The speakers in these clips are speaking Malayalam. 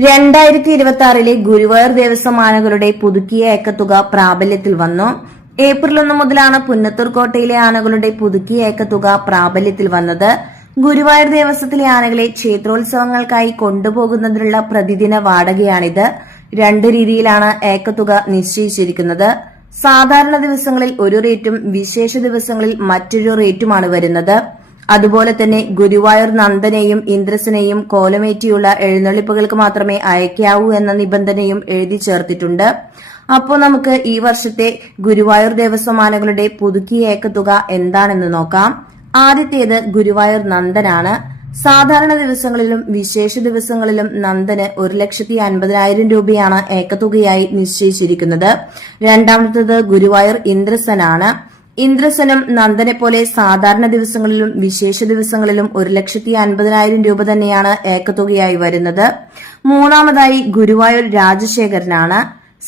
2026 ഗുരുവായൂർ ദേവസ്വം ആനകളുടെ പുതുക്കിയ ഏക്കത്തുക പ്രാബല്യത്തിൽ വന്നു. ഏപ്രിൽ 1 മുതലാണ് പുന്നത്തൂർ കോട്ടയിലെ ആനകളുടെ പുതുക്കിയ ഏക്കത്തുക പ്രാബല്യത്തിൽ വന്നത്. ഗുരുവായൂർ ദേവസ്വത്തിലെ ആനകളെ ക്ഷേത്രോത്സവങ്ങൾക്കായി കൊണ്ടുപോകുന്നതിനുള്ള പ്രതിദിന വാടകയാണിത്. 2 രീതിയിലാണ് ഏക്കത്തുക നിശ്ചയിച്ചിരിക്കുന്നത്. സാധാരണ ദിവസങ്ങളിൽ ഒരു റേറ്റും വിശേഷ ദിവസങ്ങളിൽ മറ്റൊരു റേറ്റുമാണ് വരുന്നത്. അതുപോലെ തന്നെ ഗുരുവായൂർ നന്ദനെയും ഇന്ദ്രസനെയും കോലമേറ്റിയുള്ള എഴുന്നള്ളിപ്പുകൾക്ക് മാത്രമേ അയക്കാവൂ എന്ന നിബന്ധനയും എഴുതി ചേർത്തിട്ടുണ്ട്. അപ്പോൾ നമുക്ക് ഈ വർഷത്തെ ഗുരുവായൂർ ദേവസ്വം ആനകളുടെ പുതുക്കിയ ഏക്കത്തുക എന്താണെന്ന് നോക്കാം. ആദ്യത്തേത് ഗുരുവായൂർ നന്ദനാണ്. സാധാരണ ദിവസങ്ങളിലും വിശേഷ ദിവസങ്ങളിലും നന്ദന് 1,50,000 രൂപയാണ് ഏക്കത്തുകയായി നിശ്ചയിച്ചിരിക്കുന്നത്. രണ്ടാമത്തേത് ഗുരുവായൂർ ഇന്ദ്രസനാണ്. ഇന്ദ്രസനും നന്ദനെ പോലെ സാധാരണ ദിവസങ്ങളിലും വിശേഷ ദിവസങ്ങളിലും 1,50,000 രൂപ തന്നെയാണ് ഏക്കത്തുകയായി വരുന്നത്. മൂന്നാമതായി ഗുരുവായൂർ രാജശേഖരനാണ്.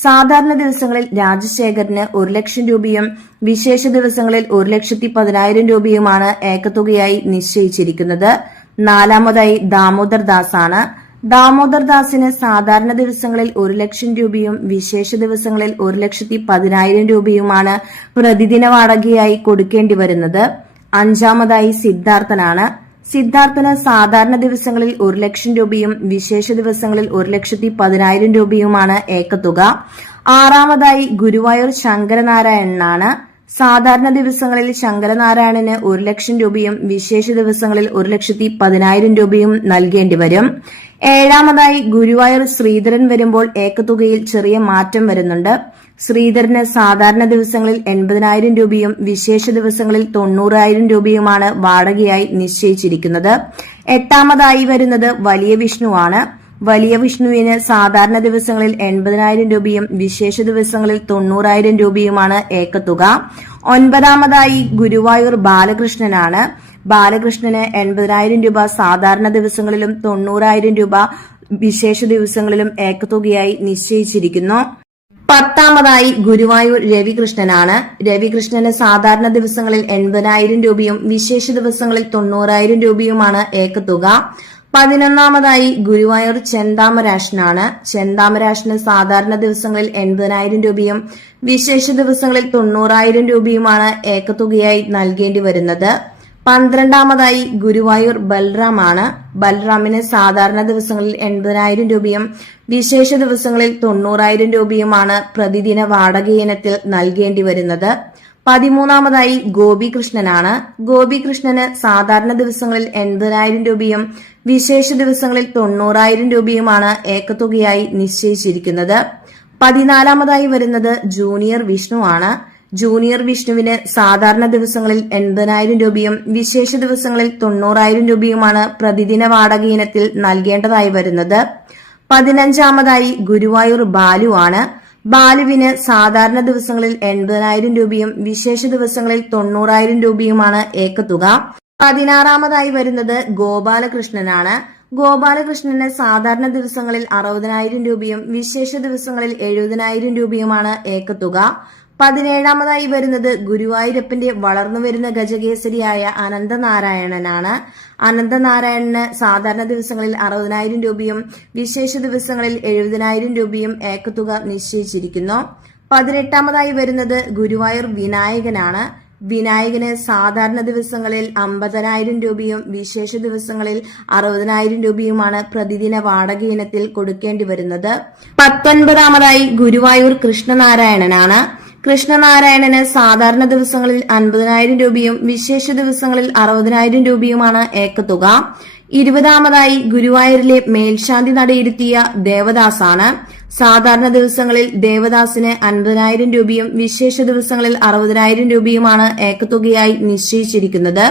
സാധാരണ ദിവസങ്ങളിൽ രാജശേഖരന് 1,00,000 രൂപയും വിശേഷ ദിവസങ്ങളിൽ 1,10,000 രൂപയുമാണ് ഏക്കത്തുകയായി നിശ്ചയിച്ചിരിക്കുന്നത്. നാലാമതായി ദാമോദർ ദാസാണ്. ദാമോദർ ദാസിന് സാധാരണ ദിവസങ്ങളിൽ 1,00,000 രൂപയും വിശേഷ ദിവസങ്ങളിൽ 1,10,000 രൂപയുമാണ് പ്രതിദിന വാടകയായി കൊടുക്കേണ്ടി വരുന്നത്. അഞ്ചാമതായി സിദ്ധാർത്ഥനാണ്. സിദ്ധാർത്ഥന് സാധാരണ ദിവസങ്ങളിൽ 1,00,000 രൂപയും വിശേഷ ദിവസങ്ങളിൽ 1,10,000 രൂപയുമാണ് ഏക്കത്തുക. ആറാമതായി ഗുരുവായൂർ ശങ്കരനാരായണനാണ്. സാധാരണ ദിവസങ്ങളിൽ ശങ്കരനാരായണന് 1,00,000 രൂപയും വിശേഷ ദിവസങ്ങളിൽ 1,10,000 രൂപയും നൽകേണ്ടി വരും. ഏഴാമതായി ഗുരുവായൂർ ശ്രീധരൻ വരുമ്പോൾ ഏക്കത്തുകയിൽ ചെറിയ മാറ്റം വരുന്നുണ്ട്. ശ്രീധരന് സാധാരണ ദിവസങ്ങളിൽ 80,000 രൂപയും വിശേഷ ദിവസങ്ങളിൽ 90,000 രൂപയുമാണ് വാടകയായി നിശ്ചയിച്ചിരിക്കുന്നത്. എട്ടാമതായി വരുന്നത് വലിയ വിഷ്ണുവാണ്. വലിയ വിഷ്ണുവിന് സാധാരണ ദിവസങ്ങളിൽ 80,000 രൂപയും വിശേഷ ദിവസങ്ങളിൽ 90,000 രൂപയുമാണ് ഏക്കത്തുക. ഒൻപതാമതായി ഗുരുവായൂർ ബാലകൃഷ്ണനാണ്. ബാലകൃഷ്ണന് 80,000 രൂപ സാധാരണ ദിവസങ്ങളിലും 90,000 രൂപ വിശേഷ ദിവസങ്ങളിലും ഏക്കത്തുകയായി നിശ്ചയിച്ചിരിക്കുന്നു. പത്താമതായി ഗുരുവായൂർ രവികൃഷ്ണനാണ്. രവികൃഷ്ണന് സാധാരണ ദിവസങ്ങളിൽ 80,000 രൂപയും വിശേഷ ദിവസങ്ങളിൽ 90,000 രൂപയുമാണ് ഏക്കത്തുക. 11ാമതായി ഗുരുവായൂർ ചെന്താമരാശനാണ്. ചെന്താമരാശന് സാധാരണ ദിവസങ്ങളിൽ 80,000 രൂപയും വിശേഷ ദിവസങ്ങളിൽ 90,000 രൂപയുമാണ് ഏക്കത്തുകയായി നൽകേണ്ടി വരുന്നത്. 12ാമതായി ഗുരുവായൂർ ബൽറാമാണ്. ബൽറാമിന് സാധാരണ ദിവസങ്ങളിൽ 80,000 രൂപയും വിശേഷ ദിവസങ്ങളിൽ 90,000 രൂപയുമാണ് പ്രതിദിന വാടക ഇനത്തിൽ നൽകേണ്ടി വരുന്നത്. 13ാമതായി ഗോപികൃഷ്ണനാണ്. ഗോപികൃഷ്ണന് സാധാരണ ദിവസങ്ങളിൽ 80,000 രൂപയും വിശേഷ ദിവസങ്ങളിൽ 90,000 രൂപയുമാണ് ഏക്കത്തുകയായി നിശ്ചയിച്ചിരിക്കുന്നത്. 14ാമതായി വരുന്നത് ജൂനിയർ വിഷ്ണു ആണ്. ജൂനിയർ വിഷ്ണുവിന് സാധാരണ ദിവസങ്ങളിൽ 80,000 രൂപയും വിശേഷ ദിവസങ്ങളിൽ 90,000 രൂപയുമാണ് പ്രതിദിന വാടക ഇനത്തിൽ നൽകേണ്ടതായി വരുന്നത്. 15ാമതായി ഗുരുവായൂർ ബാലു ആണ്. ബാലുവിന് സാധാരണ ദിവസങ്ങളിൽ 80,000 രൂപയും വിശേഷ ദിവസങ്ങളിൽ 90,000 രൂപയുമാണ് ഏക്കത്തുക. 16ാമതായി വരുന്നത് ഗോപാലകൃഷ്ണനാണ്. ഗോപാലകൃഷ്ണന് സാധാരണ ദിവസങ്ങളിൽ 60,000 രൂപയും വിശേഷ ദിവസങ്ങളിൽ 70,000 രൂപയുമാണ് ഏക്കത്തുക. 17ാമതായി വരുന്നത് ഗുരുവായൂരപ്പന്റെ വളർന്നുവരുന്ന ഗജകേസരിയായ അനന്തനാരായണനാണ്. അനന്തനാരായണന് സാധാരണ ദിവസങ്ങളിൽ 60,000 രൂപയും വിശേഷ ദിവസങ്ങളിൽ 70,000 രൂപയും ഏക്കത്തുക നിശ്ചയിച്ചിരിക്കുന്നു. 18ാമതായി വരുന്നത് ഗുരുവായൂർ വിനായകനാണ്. വിനായകന് സാധാരണ ദിവസങ്ങളിൽ 50,000 രൂപയും വിശേഷ ദിവസങ്ങളിൽ 60,000 രൂപയുമാണ് പ്രതിദിന വാടക ഇനത്തിൽ കൊടുക്കേണ്ടി വരുന്നത്. 19ാമതായി ഗുരുവായൂർ കൃഷ്ണനാരായണനാണ്. കൃഷ്ണനാരായണന് സാധാരണ ദിവസങ്ങളിൽ 50,000 രൂപയും വിശേഷ ദിവസങ്ങളിൽ 60,000 രൂപയുമാണ് ഏക്കത്തുക. 20ാമതായി ഗുരുവായൂരിലെ മേൽശാന്തി നടയിരുത്തിയ ദേവദാസാണ്. സാധാരണ ദിവസങ്ങളിൽ ദേവദാസിന് 50,000 രൂപയും വിശേഷ ദിവസങ്ങളിൽ 60,000 രൂപയുമാണ് ഏക്കത്തുകയായി നിശ്ചയിച്ചിരിക്കുന്നത്.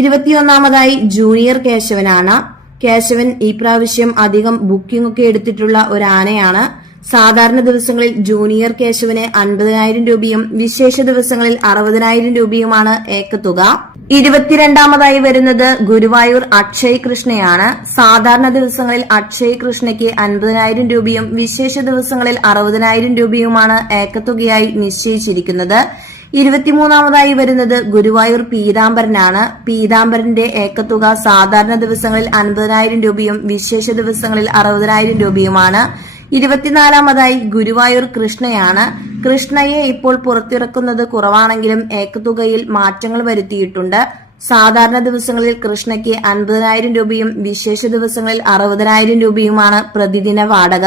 21ാമതായി ജൂനിയർ കേശവനാണ്. കേശവൻ ഈ പ്രാവശ്യം അധികം ബുക്കിംഗ് ഒക്കെ എടുത്തിട്ടുള്ള ഒരു ആനയാണ്. സാധാരണ ദിവസങ്ങളിൽ ജൂനിയർ കേശവന് 50,000 രൂപയും വിശേഷ ദിവസങ്ങളിൽ 60,000 രൂപയുമാണ് ഏക്കത്തുക. 22ാമതായി വരുന്നത് ഗുരുവായൂർ അക്ഷയ് കൃഷ്ണയാണ്. സാധാരണ ദിവസങ്ങളിൽ അക്ഷയ് കൃഷ്ണയ്ക്ക് 50,000 രൂപയും വിശേഷ ദിവസങ്ങളിൽ 60,000 രൂപയുമാണ് ഏക്കത്തുകയായി നിശ്ചയിച്ചിരിക്കുന്നത്. 23-ാമതായി വരുന്നത് ഗുരുവായൂർ പീതാംബരനാണ്. പീതാംബരന്റെ ഏക്കത്തുക സാധാരണ ദിവസങ്ങളിൽ 50,000 രൂപയും വിശേഷ ദിവസങ്ങളിൽ 60,000 രൂപയുമാണ്. 24-ാമതായി ഗുരുവായൂർ കൃഷ്ണയാണ്. കൃഷ്ണയെ ഇപ്പോൾ പുറത്തിറക്കുന്നത് കുറവാണെങ്കിലും ഏക്കത്തുകയിൽ മാറ്റങ്ങൾ വരുത്തിയിട്ടുണ്ട്. സാധാരണ ദിവസങ്ങളിൽ കൃഷ്ണയ്ക്ക് 50,000 രൂപയും വിശേഷ ദിവസങ്ങളിൽ 60,000 രൂപയുമാണ് പ്രതിദിന വാടക.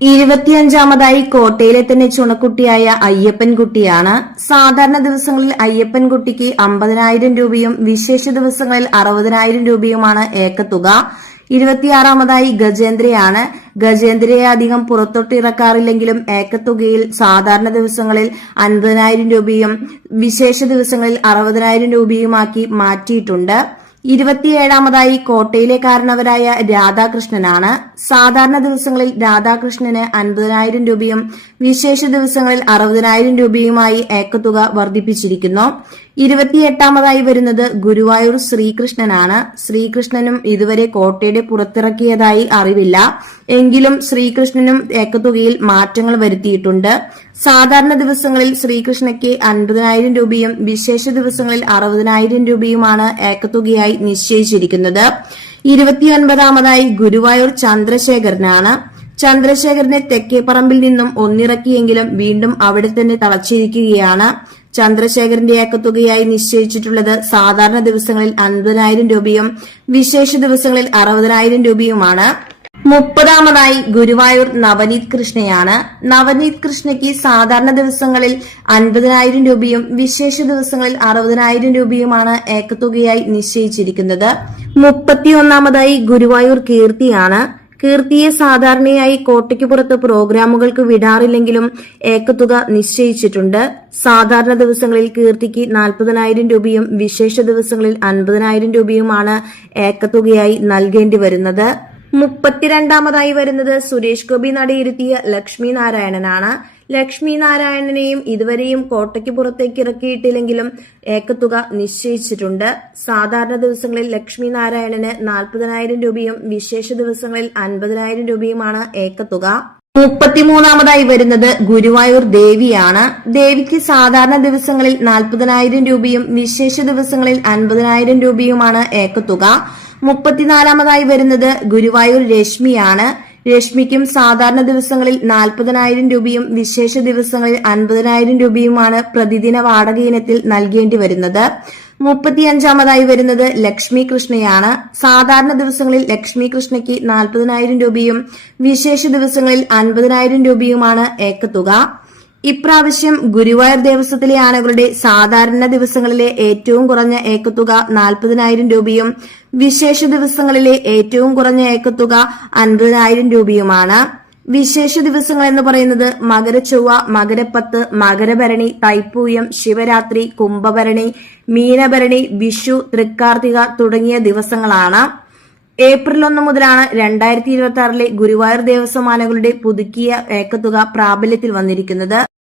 25-ാമതായി കോട്ടയിലെ തന്നെ ചുണക്കുട്ടിയായ അയ്യപ്പൻകുട്ടിയാണ്. സാധാരണ ദിവസങ്ങളിൽ അയ്യപ്പൻകുട്ടിക്ക് 50,000 രൂപയും വിശേഷ ദിവസങ്ങളിൽ 60,000 രൂപയുമാണ് ഏക്കത്തുക. 26-ാമതായി ഗജേന്ദ്രയാണ്. ഗജേന്ദ്രയെ അധികം പുറത്തോട്ടിറക്കാറില്ലെങ്കിലും ഏക്കത്തുകയിൽ സാധാരണ ദിവസങ്ങളിൽ 50,000 രൂപയും വിശേഷ ദിവസങ്ങളിൽ 60,000 രൂപയുമാക്കി മാറ്റിയിട്ടുണ്ട്. 27-ാമതായി കോട്ടയിലെ കാരണവരായ രാധാകൃഷ്ണനാണ്. സാധാരണ ദിവസങ്ങളിൽ രാധാകൃഷ്ണന് 50,000 രൂപയും വിശേഷ ദിവസങ്ങളിൽ 60,000 രൂപയുമായി ഏക്കത്തുക വർദ്ധിപ്പിച്ചിരിക്കുന്നു. 28-ാമതായി വരുന്നത് ഗുരുവായൂർ ശ്രീകൃഷ്ണനാണ്. ശ്രീകൃഷ്ണനും ഇതുവരെ കോട്ടയുടെ പുറത്തിറക്കിയതായി അറിവില്ല. എങ്കിലും ശ്രീകൃഷ്ണനും ഏക്കത്തുകയിൽ മാറ്റങ്ങൾ വരുത്തിയിട്ടുണ്ട്. സാധാരണ ദിവസങ്ങളിൽ ശ്രീകൃഷ്ണയ്ക്ക് 50,000 രൂപയും വിശേഷ ദിവസങ്ങളിൽ 60,000 രൂപയുമാണ് ഏക്കത്തുകയായി നിശ്ചയിച്ചിരിക്കുന്നത്. 29-ാമതായി ഗുരുവായൂർ ചന്ദ്രശേഖരനാണ്. ചന്ദ്രശേഖരനെ തെക്കേപ്പറമ്പിൽ നിന്നും ഒന്നിറക്കിയെങ്കിലും വീണ്ടും അവിടെ തന്നെ തളച്ചിരിക്കുകയാണ്. ചന്ദ്രശേഖരന്റെ ഏക്കത്തുകയായി നിശ്ചയിച്ചിട്ടുള്ളത് സാധാരണ ദിവസങ്ങളിൽ 50,000 രൂപയും വിശേഷ ദിവസങ്ങളിൽ 60,000 രൂപയുമാണ്. 30-ാമതായി ഗുരുവായൂർ നവനീത് കൃഷ്ണയാണ്. നവനീത് കൃഷ്ണയ്ക്ക് സാധാരണ ദിവസങ്ങളിൽ 50,000 രൂപയും വിശേഷ ദിവസങ്ങളിൽ 60,000 രൂപയുമാണ് ഏക്കത്തുകയായി നിശ്ചയിച്ചിരിക്കുന്നത്. 31-ാമതായി ഗുരുവായൂർ കീർത്തിയാണ്. കീർത്തിയെ സാധാരണയായി കോട്ടയ്ക്ക് പുറത്ത് പ്രോഗ്രാമുകൾക്ക് വിടാറില്ലെങ്കിലും ഏക്കത്തുക നിശ്ചയിച്ചിട്ടുണ്ട്. സാധാരണ ദിവസങ്ങളിൽ കീർത്തിക്ക് 40,000 രൂപയും വിശേഷ ദിവസങ്ങളിൽ 50,000 രൂപയുമാണ് ഏക്കത്തുകയായി നൽകേണ്ടി വരുന്നത്. 32-ാമതായി വരുന്നത് സുരേഷ് ഗോപി നടയിരുത്തിയ ലക്ഷ്മി നാരായണനാണ്. ലക്ഷ്മി നാരായണനെയും ഇതുവരെയും കോട്ടയ്ക്ക് പുറത്തേക്ക് ഇറക്കിയിട്ടില്ലെങ്കിലും ഏക്കത്തുക നിശ്ചയിച്ചിട്ടുണ്ട്. സാധാരണ ദിവസങ്ങളിൽ ലക്ഷ്മി നാരായണന് 40,000 രൂപയും വിശേഷ ദിവസങ്ങളിൽ 50,000 രൂപയുമാണ് ഏക്കത്തുക. 33-ാമതായി വരുന്നത് ഗുരുവായൂർ ദേവിയാണ്. ദേവിക്ക് സാധാരണ ദിവസങ്ങളിൽ 40,000 രൂപയും വിശേഷ ദിവസങ്ങളിൽ 50,000 രൂപയുമാണ് ഏക്കത്തുക. 34-ാമതായി വരുന്നത് ഗുരുവായൂർ രശ്മിയാണ്. രശ്മിക്കും സാധാരണ ദിവസങ്ങളിൽ 40,000 രൂപയും വിശേഷ ദിവസങ്ങളിൽ 50,000 രൂപയുമാണ് പ്രതിദിന വാടക ഇനത്തിൽ നൽകേണ്ടി വരുന്നത്. 35-ാമതായി വരുന്നത് ലക്ഷ്മി കൃഷ്ണയാണ്. സാധാരണ ദിവസങ്ങളിൽ ലക്ഷ്മി കൃഷ്ണയ്ക്ക് 40,000 രൂപയും വിശേഷ ദിവസങ്ങളിൽ 50,000 രൂപയുമാണ് ഏക്കത്തുക. ഇപ്രാവശ്യം ഗുരുവായൂർ ദേവസ്വത്തിലെ ആനകളുടെ സാധാരണ ദിവസങ്ങളിലെ ഏറ്റവും കുറഞ്ഞ ഏക്കത്തുക 40,000 രൂപയും വിശേഷ ദിവസങ്ങളിലെ ഏറ്റവും കുറഞ്ഞ ഏക്കത്തുക 50,000 രൂപയുമാണ്. വിശേഷ ദിവസങ്ങൾ എന്ന് പറയുന്നത് മകരച്ചൊവ്വ, മകരപ്പത്ത്, മകരഭരണി, തൈപ്പൂയം, ശിവരാത്രി, കുംഭഭരണി, മീനഭരണി, വിഷു, തൃക്കാർത്തിക തുടങ്ങിയ ദിവസങ്ങളാണ്. ഏപ്രിൽ 1 മുതലാണ് 2026-ലെ ഗുരുവായൂർ ദേവസ്വം ആനകളുടെ പുതുക്കിയ ഏക്കത്തുക പ്രാബല്യത്തിൽ വന്നിരിക്കുന്നത്.